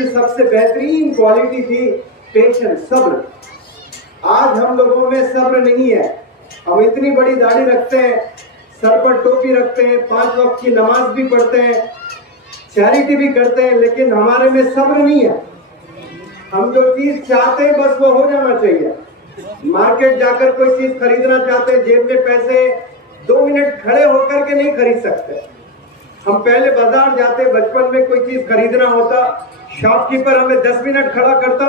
کی سب سے بہترین کوالٹی تھی پیشنس، صبر. آج ہم لوگوں میں صبر نہیں ہے. ہم اتنی بڑی داڑھی رکھتے ہیں، سر پر ٹوپی رکھتے ہیں، 5 وقت کی نماز بھی پڑھتے ہیں، چیریٹی بھی کرتے ہیں، لیکن ہمارے میں صبر نہیں ہے. ہم جو چیز چاہتے ہیں بس وہ ہو جانا چاہیے. مارکیٹ جا کر کوئی چیز خریدنا چاہتے ہیں، جیب میں پیسے 2 منٹ کھڑے ہو کر کے نہیں خرید سکتے. ہم پہلے بازار جاتے، بچپن میں کوئی چیز خریدنا ہوتا، شاپ کیپر ہمیں 10 منٹ کھڑا کرتا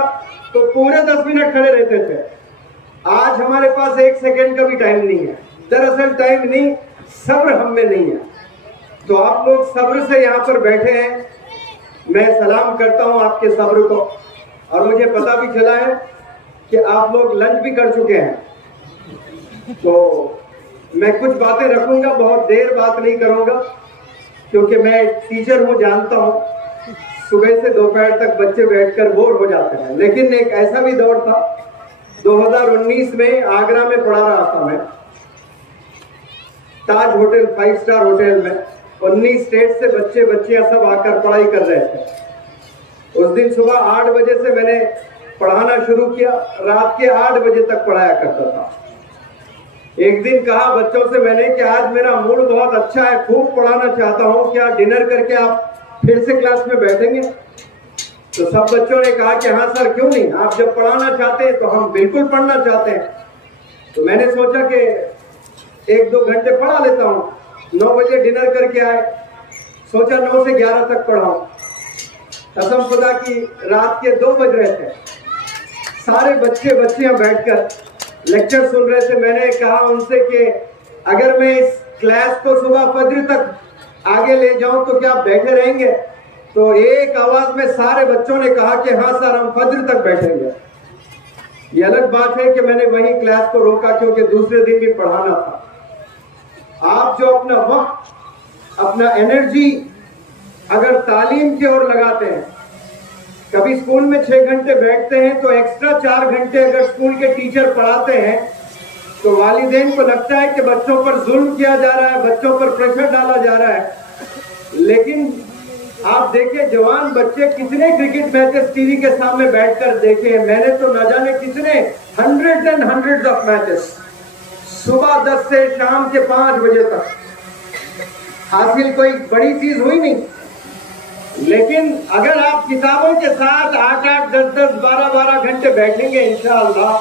تو پورے 10 منٹ کھڑے رہتے تھے. آج ہمارے پاس 1 سیکنڈ کا بھی ٹائم نہیں ہے. دراصل ٹائم نہیں، صبر ہم میں نہیں ہے. تو آپ لوگ صبر سے یہاں پر بیٹھے ہیں، میں سلام کرتا ہوں آپ کے صبر کو. اور مجھے پتا بھی چلا ہے کہ آپ لوگ لنچ بھی کر چکے ہیں. تو میں کچھ باتیں رکھوں گا، بہت دیر بات نہیں کروں گا، کیونکہ میں ٹیچر ہوں، جانتا ہوں صبح سے دوپہر تک بچے بیٹھ کر بور ہو جاتے ہیں. لیکن ایک ایسا بھی دور تھا 2019 میں آگرہ میں پڑھا رہا تھا میں، تاج ہوٹل 5 اسٹار ہوٹل میں. 19 اسٹیٹ سے بچیاں سب آ کر پڑھائی کر رہے تھے. اس دن صبح 8 بجے سے میں نے پڑھانا شروع کیا، رات کے 8 بجے تک پڑھایا کرتا تھا. ایک دن کہا بچوں سے میں نے کہ آج میرا موڈ بہت اچھا ہے، خوب پڑھانا چاہتا ہوں، کیا ڈنر کر کے آپ پھر سے کلاس میں بیٹھیں گے؟ تو سب بچوں نے کہا کہ ہاں سر، کیوں نہیں، آپ جب پڑھانا چاہتے ہیں تو ہم بالکل پڑھنا چاہتے ہیں. تو میں نے سوچا کہ 1-2 گھنٹے پڑھا لیتا ہوں. 9 بجے ڈنر کر کے آئے، سوچا 9 سے 11 تک پڑھاؤں. قسم خدا کی رات کے 2 بج رہے تھے. سارے بچیاں بیٹھ کر لیکچر سن رہے تھے. میں نے کہا ان سے کہ اگر میں اس کلاس کو صبح فجر تک آگے لے جاؤں تو کیا آپ بیٹھے رہیں گے؟ تو ایک آواز میں سارے بچوں نے کہا کہ ہاں سر، ہم فجر تک بیٹھیں گے. یہ الگ بات ہے کہ میں نے وہی کلاس کو روکا، کیونکہ دوسرے دن بھی پڑھانا تھا. آپ جو اپنا وقت، اپنا انرجی اگر تعلیم کی اور لگاتے ہیں، کبھی اسکول میں 6 گھنٹے بیٹھتے ہیں تو ایکسٹرا 4 گھنٹے اگر اسکول کے ٹیچر پڑھاتے ہیں تو والدین کو لگتا ہے کہ بچوں پر ظلم کیا جا رہا ہے، بچوں پر پریشر ڈالا جا رہا ہے. لیکن آپ دیکھیں جوان بچے کتنے کرکٹ میچز ٹی وی کے سامنے بیٹھ کر دیکھے ہیں. میں نے تو نہ جانے کتنے hundred and hundred of matches صبح 10 سے شام کے 5 بجے تک. حاصل کوئی بڑی چیز ہوئی نہیں، لیکن اگر آپ کتابوں کے ساتھ 8-8, 10-10, 12-12 گھنٹے بیٹھیں گے انشاءاللہ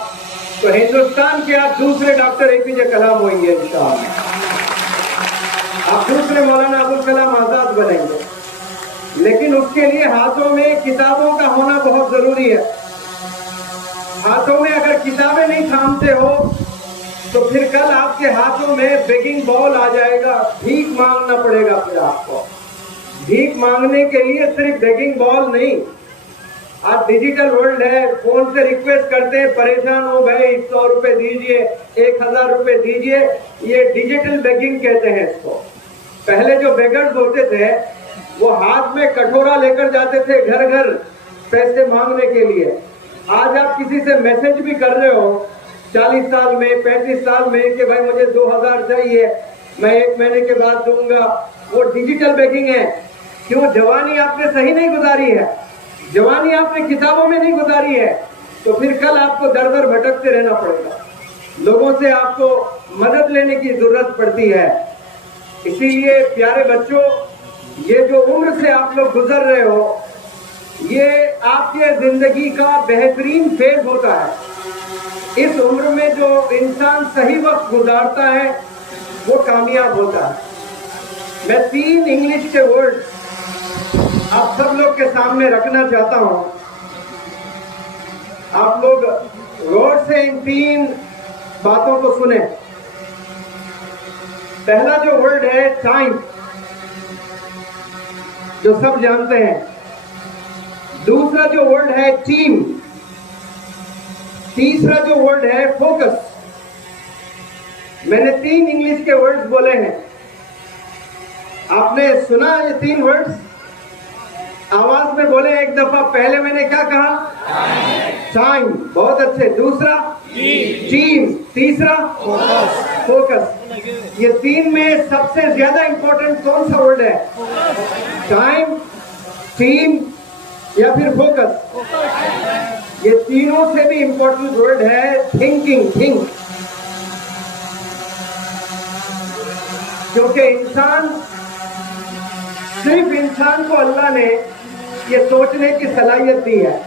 تو ہندوستان کے آپ دوسرے ڈاکٹر اے پی جے کلام ہوئیں گے انشاءاللہ. آپ دوسرے مولانا ابوالکلام آزاد بنیں گے. لیکن اس کے لیے ہاتھوں میں کتابوں کا ہونا بہت ضروری ہے. ہاتھوں میں اگر کتابیں نہیں تھامتے ہو تو پھر کل آپ کے ہاتھوں میں بیگنگ بال آ جائے گا، بھیک مانگنا پڑے گا. پھر آپ کو بھیک مانگنے کے لیے صرف بیگنگ بال نہیں، آپ ڈیجیٹل ورلڈ ہے، فون سے ریکویسٹ کرتے ہیں، پریشان ہو بھائی 100 روپے دیجئے، 1000 روپے دیجئے. یہ ڈیجیٹل بیگنگ کہتے ہیں اس کو. پہلے جو بیگرز ہوتے تھے وہ ہاتھ میں کٹورا لے کر جاتے تھے گھر گھر پیسے مانگنے کے لیے. آج آپ کسی سے میسج بھی کر رہے ہو 40 سال میں، 35 سال میں کہ بھائی مجھے 2000 چاہیے، میں 1 مہینے کے بعد دوں گا. وہ ڈیجیٹل بیگنگ ہے. کیوں؟ جوانی آپ نے صحیح نہیں گزاری ہے، جوانی آپ نے کتابوں میں نہیں گزاری ہے. تو پھر کل آپ کو در در بھٹکتے رہنا پڑے گا، لوگوں سے آپ کو مدد لینے کی ضرورت پڑتی ہے. اسی لیے پیارے بچوں، یہ جو عمر سے آپ لوگ گزر رہے ہو یہ آپ کے زندگی کا بہترین فیز ہوتا ہے. اس عمر میں جو انسان صحیح وقت گزارتا ہے وہ کامیاب ہوتا ہے. میں 3 انگلش کے ورڈ آپ سب لوگ کے سامنے رکھنا چاہتا ہوں. آپ لوگ غور سے ان 3 باتوں کو سنیں. پہلا جو ورڈ ہے ٹائم، جو سب جانتے ہیں. دوسرا جو ورڈ ہے ٹیم. تیسرا جو ورڈ ہے فوکس. میں نے 3 انگلش کے ورڈز بولے ہیں. آپ نے سنا یہ 3 ورڈز؟ آواز میں بولے ایک دفعہ. پہلے میں نے کیا کہا؟ ٹائم. بہت اچھے. دوسرا ٹیم. تیسرا فوکس. یہ 3 میں سب سے زیادہ امپورٹنٹ کون سا ورڈ ہے؟ ٹائم، ٹیم یا پھر فوکس. یہ تینوں سے بھی امپورٹنٹ ورڈ ہے تھنکنگ. تھنک. کیونکہ صرف انسان کو اللہ نے یہ سوچنے کی صلاحیت دی ہے.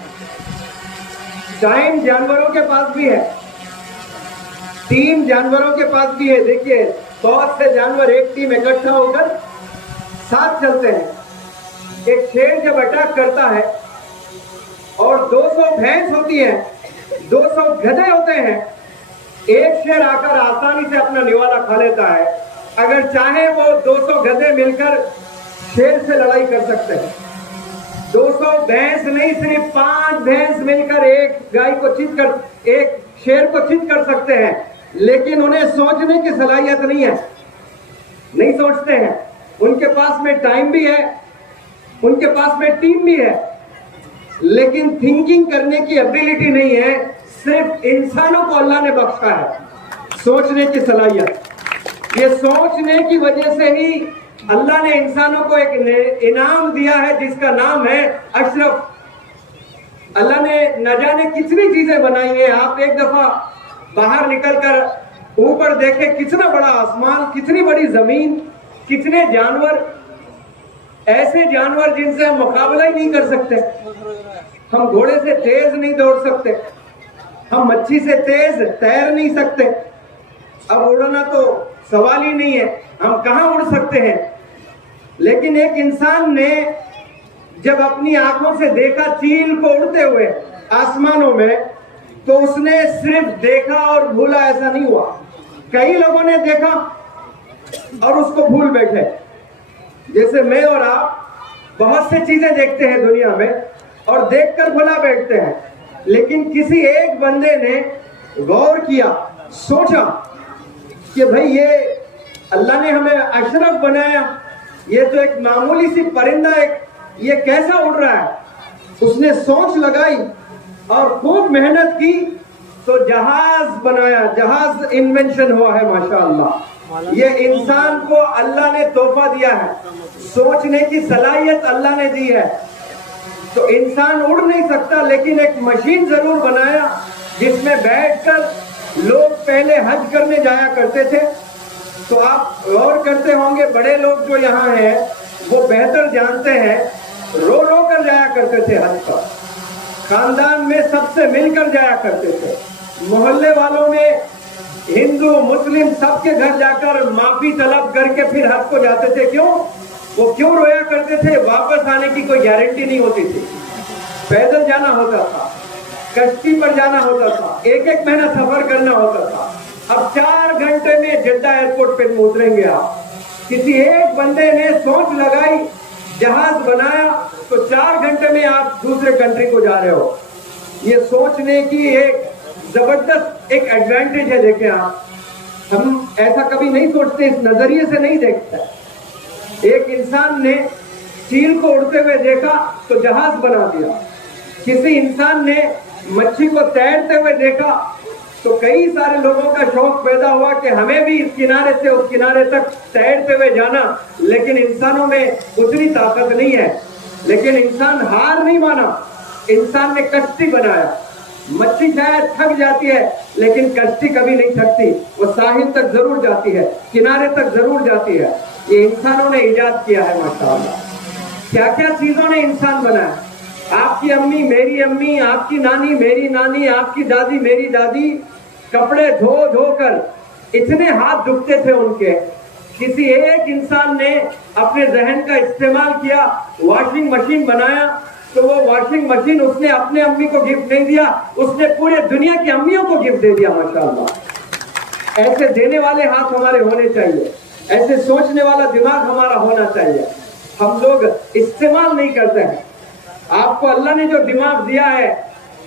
ٹائم جانوروں کے پاس بھی ہے, ٹیم جانوروں کے پاس بھی ہے. دیکھیے بہت سے جانور ایک ٹیم اکٹھا ہو کر ساتھ چلتے ہیں. ایک شیر جب اٹیک کرتا ہے اور 200 بھینس ہوتی ہیں, 200 گدھے ہوتے ہیں, ایک شیر آ کر آسانی سے اپنا نوالا کھا لیتا ہے. اگر چاہے وہ 200 گدھے مل کر شیر سے لڑائی کر سکتے ہیں. 200 بھینس نہیں, صرف 5 بھینس مل کر ایک شیر کو چت کر سکتے ہیں. لیکن انہیں سوچنے کی صلاحیت نہیں ہے, نہیں سوچتے ہیں. ان کے پاس میں ٹائم بھی ہے, ان کے پاس میں ٹیم بھی ہے, لیکن تھنکنگ کرنے کی ایبیلٹی نہیں ہے. صرف انسانوں کو اللہ نے بخشا ہے سوچنے کی صلاحیت. یہ سوچنے کی وجہ سے ہی اللہ نے انسانوں کو ایک انعام دیا ہے جس کا نام ہے اشرف. اللہ نے نہ جانے کتنی چیزیں بنائی ہیں. آپ ایک دفعہ باہر نکل کر اوپر دیکھیں, کتنا بڑا آسمان, کتنی بڑی زمین, کتنے جانور, ایسے جانور جن سے ہم مقابلہ ہی نہیں کر سکتے. ہم گھوڑے سے تیز نہیں دوڑ سکتے, ہم مچھی سے تیز تیر نہیں سکتے. اب اڑنا تو سوال ہی نہیں ہے, ہم کہاں اڑ سکتے ہیں. لیکن ایک انسان نے جب اپنی آنکھوں سے دیکھا چیل کو اڑتے ہوئے آسمانوں میں, تو اس نے صرف دیکھا اور بھولا ایسا نہیں ہوا. کئی لوگوں نے دیکھا اور اس کو بھول بیٹھے. جیسے میں اور آپ بہت سے چیزیں دیکھتے ہیں دنیا میں اور دیکھ کر بھلا بیٹھتے ہیں, لیکن کسی ایک بندے نے غور کیا, سوچا کہ بھئی یہ اللہ نے ہمیں اشرف بنایا, یہ تو ایک معمولی سی پرندہ ہے, یہ کیسا اڑ رہا ہے. اس نے سوچ لگائی اور خوب محنت کی تو جہاز بنایا, جہاز انوینشن ہوا ہے. ماشاءاللہ, یہ انسان کو اللہ نے تحفہ دیا ہے, سوچنے کی صلاحیت اللہ نے دی ہے. تو انسان اڑ نہیں سکتا, لیکن ایک مشین ضرور بنایا جس میں بیٹھ کر لوگ پہلے حج کرنے جایا کرتے تھے. تو آپ غور کرتے ہوں گے, بڑے لوگ جو یہاں ہیں وہ بہتر جانتے ہیں, رو رو کر جایا کرتے تھے حج پر. خاندان میں سب سے مل کر جایا کرتے تھے, محلے والوں میں ہندو مسلم سب کے گھر جا کر معافی طلب کر کے پھر حج کو جاتے تھے. کیوں؟ وہ کیوں رویا کرتے تھے؟ واپس آنے کی کوئی گارنٹی نہیں ہوتی تھی. پیدل جانا ہوتا تھا, کشتی پر جانا ہوتا تھا, ایک ایک مہینہ سفر کرنا ہوتا تھا. اب 4 گھنٹے میں جدہ ایئرپورٹ پہ اتریں گے آپ. کسی ایک بندے نے سوچ لگائی, جہاز بنایا, تو 4 گھنٹے میں آپ دوسرے کنٹری کو جا رہے ہو. یہ سوچنے کی ایک زبردست ایک ایڈوانٹیج ہے. دیکھیں آپ, ہم ایسا کبھی نہیں سوچتے, اس نظریے سے نہیں دیکھتے. ایک انسان نے چیل کو اڑتے ہوئے دیکھا تو جہاز بنا دیا. کسی انسان نے مچھی کو تیرتے ہوئے دیکھا تو کئی سارے لوگوں کا شوق پیدا ہوا کہ ہمیں بھی اس کنارے سے اس کنارے تک تیرتے ہوئے جانا. لیکن انسانوں میں اتنی طاقت نہیں ہے. لیکن انسان ہار نہیں مانا, انسان نے کشتی بنایا. مچھی شاید تھک جاتی ہے لیکن کشتی کبھی نہیں تھکتی, وہ ساحل تک ضرور جاتی ہے, کنارے تک ضرور جاتی ہے. یہ انسانوں نے ایجاد کیا ہے. ماشاءاللہ, کیا کیا چیزوں نے انسان بنایا. آپ کی امی میری امی, آپ کی نانی میری نانی, آپ کی دادی میری دادی کپڑے دھو دھو کر اتنے ہاتھ دکھتے تھے ان کے. کسی ایک انسان نے اپنے ذہن کا استعمال کیا, واشنگ مشین بنایا, تو وہ واشنگ مشین اس نے اپنے امی کو گفٹ نہیں دیا, اس نے پورے دنیا کی امیوں کو گفٹ دے دیا. ماشاءاللہ, ایسے دینے والے ہاتھ ہمارے ہونے چاہیے, ایسے سوچنے والا دماغ ہمارا ہونا چاہیے. ہم لوگ استعمال نہیں کرتے ہیں. آپ کو اللہ نے جو دماغ دیا ہے,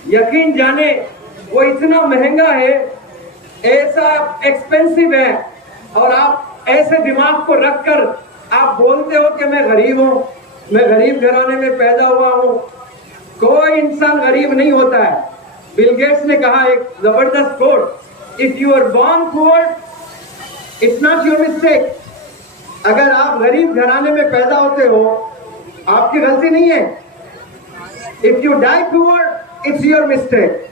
یقین جانے وہ اتنا مہنگا ہے, ایسا ایکسپینسو ہے, اور آپ ایسے دماغ کو رکھ کر آپ بولتے ہو کہ میں غریب ہوں, میں غریب گھرانے میں پیدا ہوا ہوں. کوئی انسان غریب نہیں ہوتا ہے. بل گیٹس نے کہا ایک زبردست کوٹ, if you are born poor it's not your mistake. اگر آپ غریب گھرانے میں پیدا ہوتے ہو آپ کی غلطی نہیں ہے. If you die poor, it's your mistake.